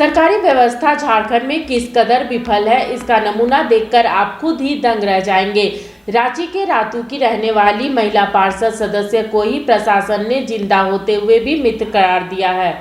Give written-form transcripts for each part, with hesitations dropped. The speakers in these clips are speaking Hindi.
सरकारी व्यवस्था झारखंड में किस कदर विफल है, इसका नमूना देखकर आप खुद ही दंग रह जाएंगे। रांची के रातू की रहने वाली महिला पार्षद सदस्य को ही प्रशासन ने जिंदा होते हुए भी मृत करार दिया है।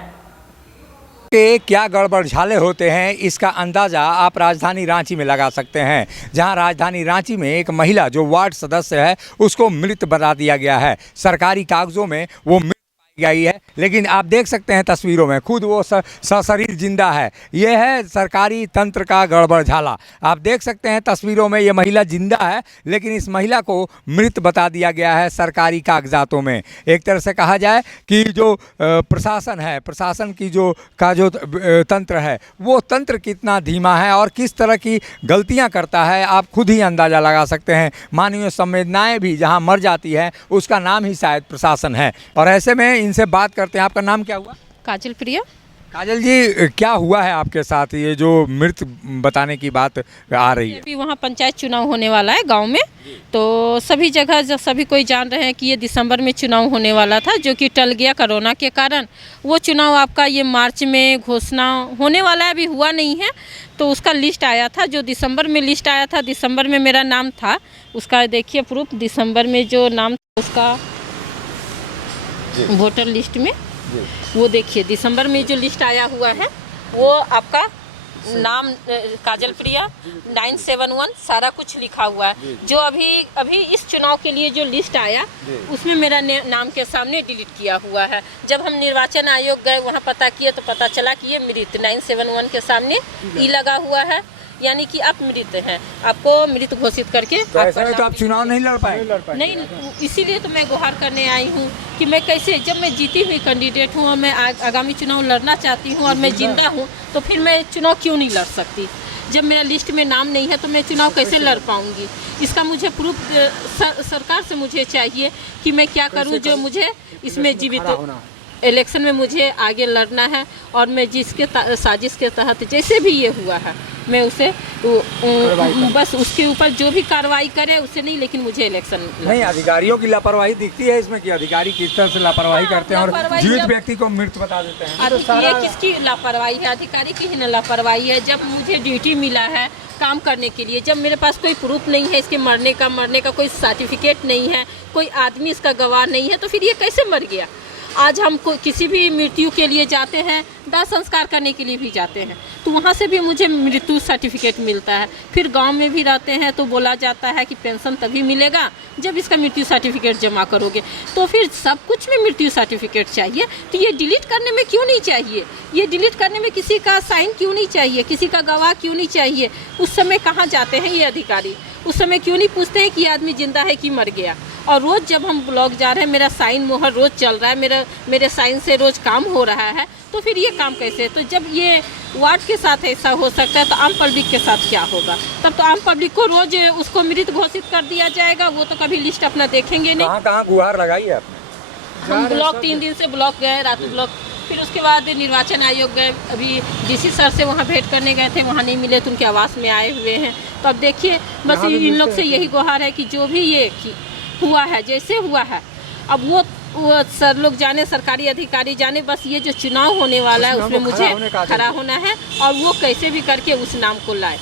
के क्या गड़बड़झाले होते हैं, इसका अंदाज़ा आप राजधानी रांची में लगा सकते हैं, जहां राजधानी रांची में एक महिला जो वार्ड सदस्य है उसको मृत बता दिया गया है। सरकारी कागजों में वो मृत पाई गई है, लेकिन आप देख सकते हैं तस्वीरों में खुद वो सशरीर जिंदा है। ये है सरकारी तंत्र का गड़बड़झाला। आप देख सकते हैं तस्वीरों में ये महिला जिंदा है, लेकिन इस महिला को मृत बता दिया गया है सरकारी कागजातों में। एक तरह से कहा जाए कि जो प्रशासन है, प्रशासन की जो तंत्र है, वो तंत्र कितना धीमा है और किस तरह की गलतियां करता है, आप खुद ही अंदाज़ा लगा सकते हैं। मानवीय संवेदनाएं भी जहां मर जाती हैं उसका नाम ही शायद प्रशासन है। और ऐसे में इनसे बात करते हैं। आपका नाम क्या हुआ? काजल प्रिया। काजल जी, क्या हुआ है आपके साथ? ये जो मृत बताने की बात आ रही है, अभी वहाँ पंचायत चुनाव होने वाला है गांव में, तो सभी जगह सभी कोई जान रहे हैं कि ये दिसंबर में चुनाव होने वाला था, जो कि टल गया कोरोना के कारण। वो चुनाव आपका ये मार्च में घोषणा होने वाला है, अभी हुआ नहीं है। तो उसका लिस्ट आया था, जो दिसंबर में लिस्ट आया था, दिसंबर में मेरा नाम था उसका। देखिए प्रूफ, दिसंबर में जो नाम था उसका वोटर लिस्ट में, वो देखिए दिसंबर में जो लिस्ट आया हुआ है वो आपका नाम काजल प्रिया 971 सारा कुछ लिखा हुआ है। जो अभी इस चुनाव के लिए जो लिस्ट आया उसमें मेरा नाम के सामने डिलीट किया हुआ है। जब हम निर्वाचन आयोग गए वहाँ पता किए तो पता चला कि ये मृत 971 के सामने ई लगा हुआ है, यानी कि आप मृत हैं, आपको मृत घोषित करके तो ऐसा है तो आप चुनाव नहीं लड़ पाए? नहीं, इसीलिए तो मैं गुहार करने आई हूँ कि मैं कैसे, जब मैं जीती हुई कैंडिडेट हूँ और मैं आगामी चुनाव लड़ना चाहती हूँ और मैं जिंदा हूँ, तो फिर मैं चुनाव क्यों नहीं लड़ सकती? जब मेरा लिस्ट में नाम नहीं है तो मैं चुनाव कैसे लड़ पाऊँगी? इसका मुझे प्रूफ सरकार से मुझे चाहिए कि मैं क्या करूँ जो मुझे इसमें जीवित इलेक्शन में मुझे आगे लड़ना है। और मैं जिसके साजिश के तहत जैसे भी ये हुआ है मैं उसे बस उसके ऊपर जो भी कार्रवाई करे उससे नहीं, लेकिन मुझे इलेक्शन नहीं। अधिकारियों की लापरवाही दिखती है इसमें कि अधिकारी किस तरह से लापरवाही करते हैं और जीवित व्यक्ति को मृत बता देते हैं। ये किसकी लापरवाही है? अधिकारी की ही लापरवाही है। जब मुझे ड्यूटी मिला है काम करने के लिए, जब मेरे पास कोई प्रूफ नहीं है, इसके मरने का कोई सर्टिफिकेट नहीं है, कोई आदमी इसका गवाह नहीं है, तो फिर ये कैसे मर गया? आज हम किसी भी मृत्यु के लिए जाते हैं, दाह संस्कार करने के लिए भी जाते हैं, तो वहाँ से भी मुझे मृत्यु सर्टिफिकेट मिलता है। फिर गांव में भी रहते हैं तो बोला जाता है कि पेंशन तभी मिलेगा जब इसका मृत्यु सर्टिफिकेट जमा करोगे। तो फिर सब कुछ में मृत्यु सर्टिफिकेट चाहिए, तो ये डिलीट करने में क्यों नहीं चाहिए? ये डिलीट करने में किसी का साइन क्यों नहीं चाहिए? किसी का गवाह क्यों नहीं चाहिए? उस समय कहाँ जाते हैं ये अधिकारी? उस समय क्यों नहीं पूछते हैं कि आदमी जिंदा है कि मर गया? और रोज़ जब हम ब्लॉक जा रहे हैं, मेरा साइन मोहर रोज़ चल रहा है, मेरे साइन से रोज़ काम हो रहा है, तो फिर ये काम कैसे? तो जब ये वार्ड के साथ ऐसा हो सकता है तो आम पब्लिक के साथ क्या होगा? तब तो आम पब्लिक को रोज़ उसको मृत घोषित कर दिया जाएगा, वो तो कभी लिस्ट अपना देखेंगे नहीं। कहाँ गुहार लगाई है आपने? हम ब्लॉक 3 दिन से ब्लॉक गए, रातू ब्लॉक, फिर उसके बाद निर्वाचन आयोग गए, अभी डीसी सर से वहाँ भेंट करने गए थे, वहाँ नहीं मिले तो उनके आवास में आए हुए हैं। तो अब देखिए, बस इन लोग से यही गुहार है कि जो भी ये हुआ है, जैसे हुआ है, अब वो सर लोग जाने, सरकारी अधिकारी जाने, बस ये जो चुनाव होने वाला है उसमें मुझे खड़ा होना है और वो कैसे भी करके उस नाम को लाए,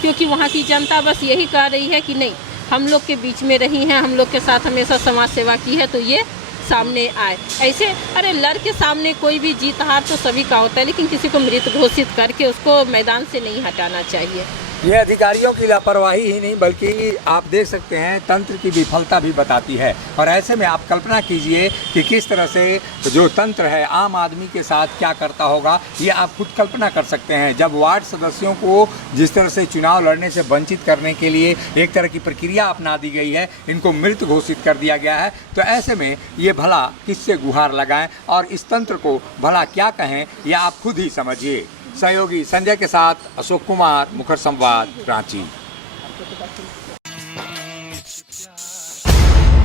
क्योंकि वहाँ की जनता बस यही कह रही है कि नहीं, हम लोग के बीच में रही हैं, हम लोग के साथ हमेशा समाज सेवा की है, तो ये सामने आए। ऐसे अरे लड़ के सामने कोई भी जीत हार तो सभी का होता है, लेकिन किसी को मृत घोषित करके उसको मैदान से नहीं हटाना चाहिए। ये अधिकारियों की लापरवाही ही नहीं बल्कि आप देख सकते हैं तंत्र की विफलता भी बताती है। और ऐसे में आप कल्पना कीजिए कि किस तरह से जो तंत्र है आम आदमी के साथ क्या करता होगा, ये आप खुद कल्पना कर सकते हैं। जब वार्ड सदस्यों को जिस तरह से चुनाव लड़ने से वंचित करने के लिए एक तरह की प्रक्रिया अपना दी गई है, इनको मृत घोषित कर दिया गया है, तो ऐसे में ये भला किससे गुहार लगाएं और इस तंत्र को भला क्या कहें, यह आप खुद ही समझिए। सहयोगी संजय के साथ अशोक कुमार, मुखर संवाद, रांची।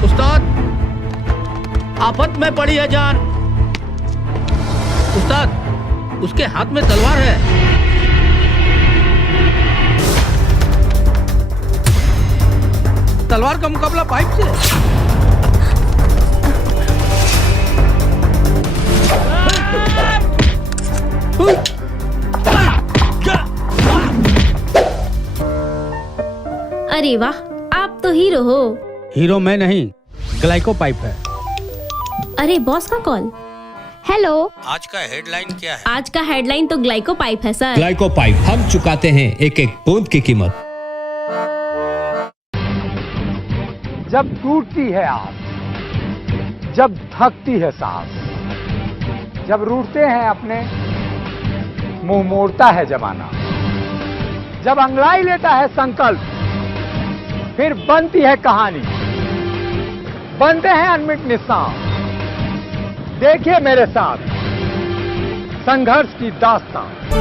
उस्ताद, आफत में पड़ी है जान। उस्ताद, उसके हाथ में तलवार है। तलवार का मुकाबला पाइप से। अरे वाह, आप तो हीरो हो। हीरो मैं नहीं, ग्लाइको पाइप है। अरे बॉस का कॉल। हेलो, आज का हेडलाइन क्या है? आज का हेडलाइन तो ग्लाइको पाइप है सर। ग्लाइको पाइप, हम चुकाते हैं एक एक बूंद की कीमत। जब टूटती है आस, जब थकती है सांस, जब रूठते हैं अपने, मुंह मोड़ता है जमाना, जब अंगड़ाई लेता है संकल्प, फिर बनती है कहानी, बनते हैं अनमिट निशान। देखिए मेरे साथ संघर्ष की दास्तान।